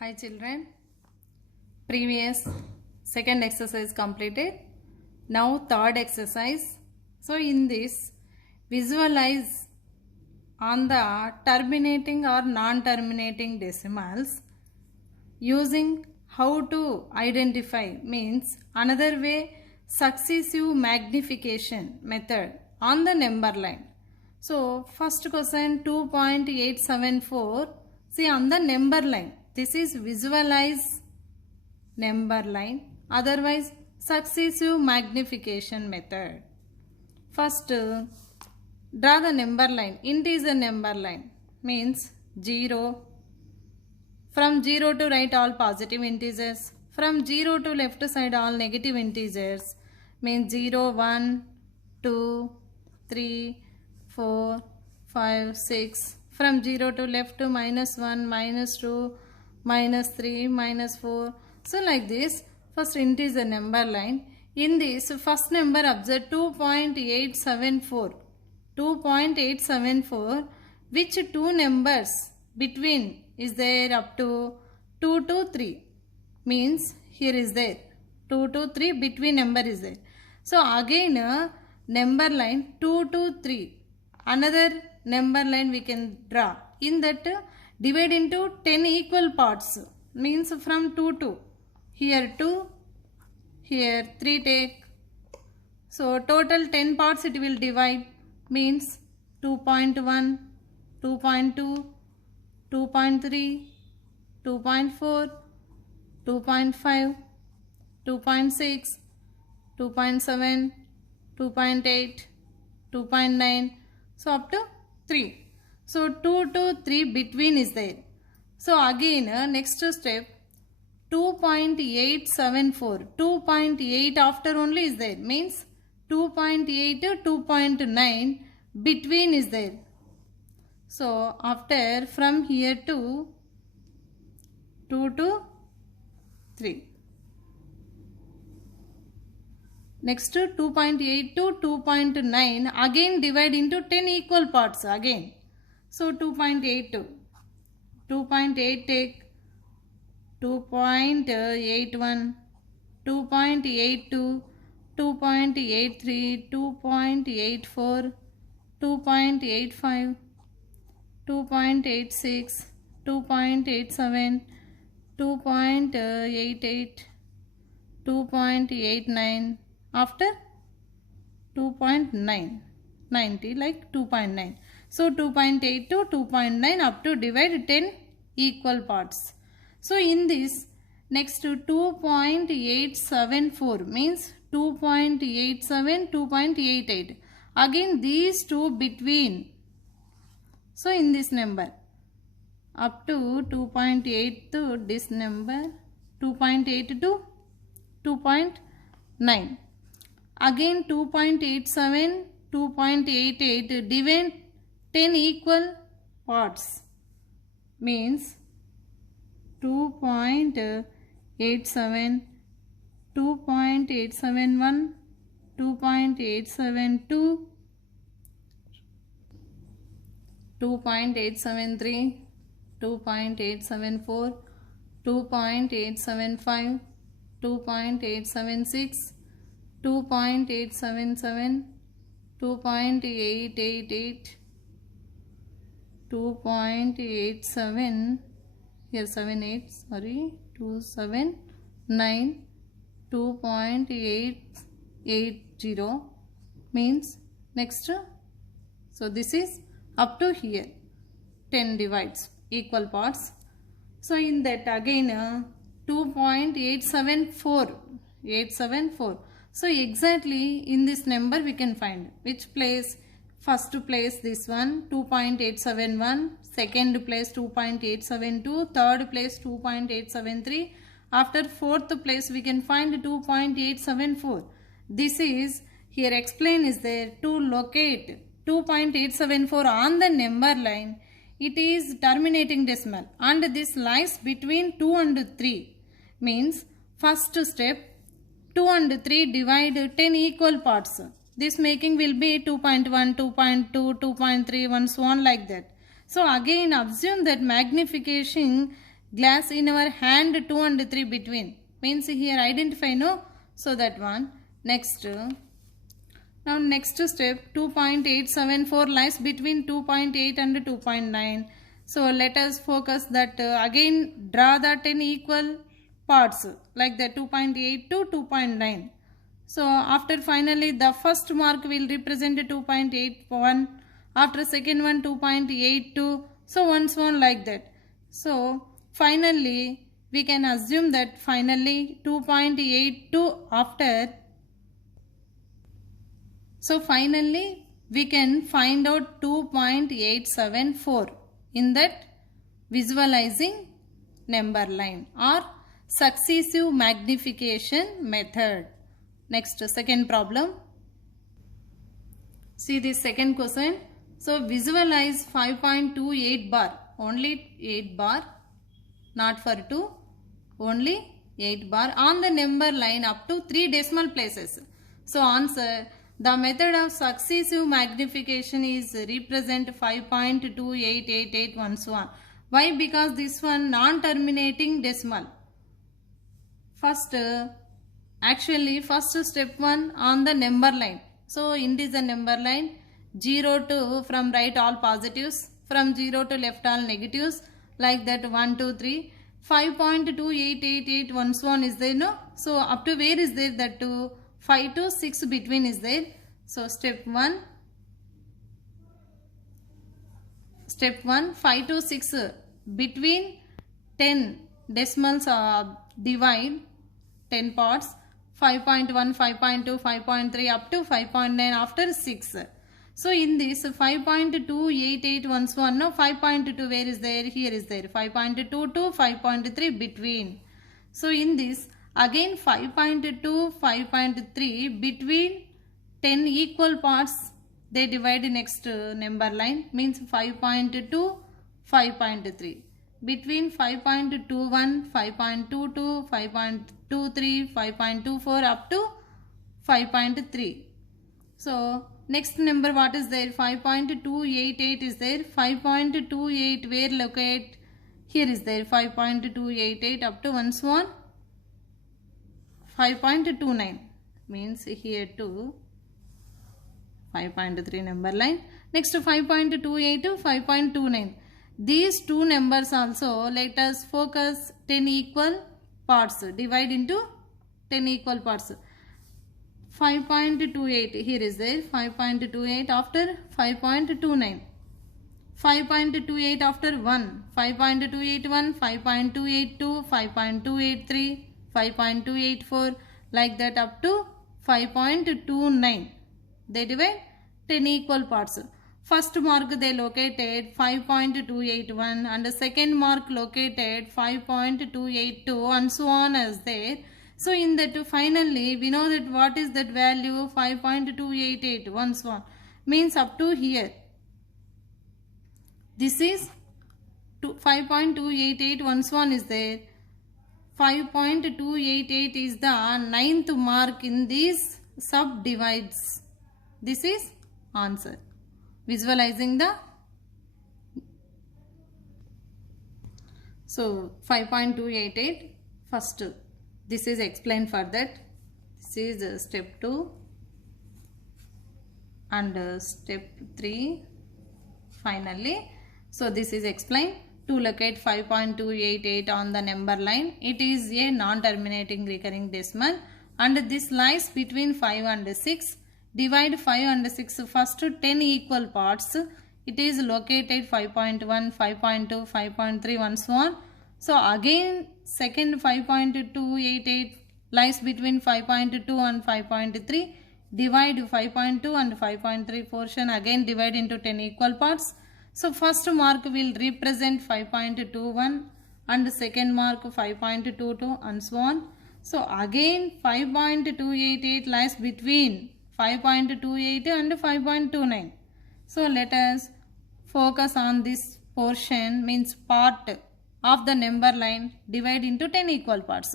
Hi children, previous second exercise completed. Now third exercise. So in this, visualize on the terminating or non-terminating decimals using how to identify means another way successive magnification method on the number line. So first question 2.874, see on the number line, this is visualize number line, otherwise successive magnification method. First draw the number line, integer number line means 0. From 0 to right all positive integers. From 0 to left side all negative integers means 0, 1, 2, 3, 4, 5, 6. From 0 to left to -1, -2, -3, -4. So like this, first integer number line. In this first number observe 2.874. 2.874, which two numbers between is there up to 2 to 3 means here is there 2 to 3 between number is there. So again number line 2 to 3, another number line we can draw. In that divide into 10 equal parts means from 2 to here 2, here 3 take. So total 10 parts it will divide means 2.1, 2.2, 2.3, 2.4, 2.5, 2.6, 2.7, 2.8, 2.9, so up to 3. So 2 to 3 between is there. So again next step 2.874, 2.8 after only is there means 2.8 to 2.9 between is there. So after from here to 2 to 3. Next 2.8 to 2.9 again divide into 10 equal parts again. So 2.8 to 2.8 take 2.81, 2.82, 2.83, 2.84, 2.85, 2.86, 2.87, 2.88, 2.89, after 2.9, 90 like 2.9. So 2.8 to 2.9 up to divide 10 equal parts. So in this next to 2.874 means 2.87, 2.88. Again these two between. So in this number up to 2.8 to this number 2.8 to 2.9. Again 2.87, 2.88 divide 10 equal parts means 2.87, 2.871, 2.872, 2.873, 2.874, 2.875, 2.876, 2.877, 2.888, 2.87, here 78, sorry, 279, 2.880 means next. So this is up to here 10 divides equal parts. So in that again 2.874, 874. So exactly in this number we can find which place. First place this one 2.871, second place 2.872, third place 2.873. After fourth place we can find 2.874. This is here explain is there to locate 2.874 on the number line. It is terminating decimal and this lies between 2 and 3 means first step 2 and 3 divide 10 equal parts. This making will be 2.1, 2.2, 2.3, 1 so on like that. So again assume that magnification glass in our hand 2 and 3 between. Means here identify, no? So that one. Next. Now next step 2.874 lies between 2.8 and 2.9. So let us focus that again draw the 10 equal parts like the 2.8 to 2.9. So after finally the first mark will represent 2.81, after second one 2.82, so on like that. So finally we can assume that finally 2.82 after. So finally we can find out 2.874 in that visualizing number line or successive magnification method. Next, second problem. See this second question. So visualize 5.28 bar, only 8 bar, not for 2, only 8 bar on the number line up to 3 decimal places. So answer, the method of successive magnification is represent 5.288811. Why? Because this one non-terminating decimal. First, actually first step 1 on the number line. So in this number line 0 to from right all positives, from 0 to left all negatives, like that 1, 2, 3. 5.288811 is there, no? So up to where is there that 2? 5 to 6 between is there. So step 1 5 to 6 between 10 decimals divide 10 parts, 5.1, 5.2, 5.3 up to 5.9 after 6. So in this 5.2881, no, 5.2 where is there? Here is there. 5.2 to 5.3 between. So in this again 5.2, 5.3 between 10 equal parts, they divide next number line, means 5.2, 5.3. Between 5.21, 5.22, 5.23, 5.24 up to 5.3. So next number what is there? 5.288 is there. 5.28 where locate? Here is there. 5.288 up to 1 swan 5.29, means here to 5.3 number line. Next 5.28 to 5.29. These two numbers also let us focus 10 equal parts. Divide into 10 equal parts. 5.28 here is there. 5.28 after 5.29. 5.28 after 1. 5.281, 5.282, 5.283, 5.284 like that up to 5.29. They divide 10 equal parts. First mark they located 5.281 and the second mark located 5.282 and so on as there. So in that finally we know that what is that value 5.288 1 so on, means up to here. This is 5.288 1 so on is there. 5.288 is the ninth mark in these subdivides. This is answer. Visualizing the, so 5.288 first, this is explained for that. This is step 2 and step 3 finally. So this is explained. To locate 5.288 on the number line, it is a non-terminating recurring decimal and this lies between 5 and 6. Divide 5 and 6 first 10 equal parts. It is located 5.1, 5.2, 5.3 and so on. So again second 5.288 lies between 5.2 and 5.3. Divide 5.2 and 5.3 portion, again divide into 10 equal parts. So first mark will represent 5.21 and second mark 5.22 and so on. So again 5.288 lies between 5.28 and 5.29. So let us focus on this portion, means part of the number line, divide into 10 equal parts.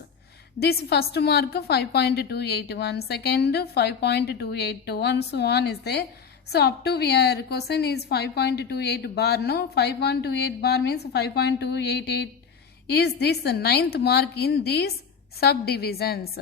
This first mark 5.281, second 5.282 and so on is there. So up to where question is 5.28 bar, no, 5.28 bar means 5.288 is this ninth mark in these subdivisions?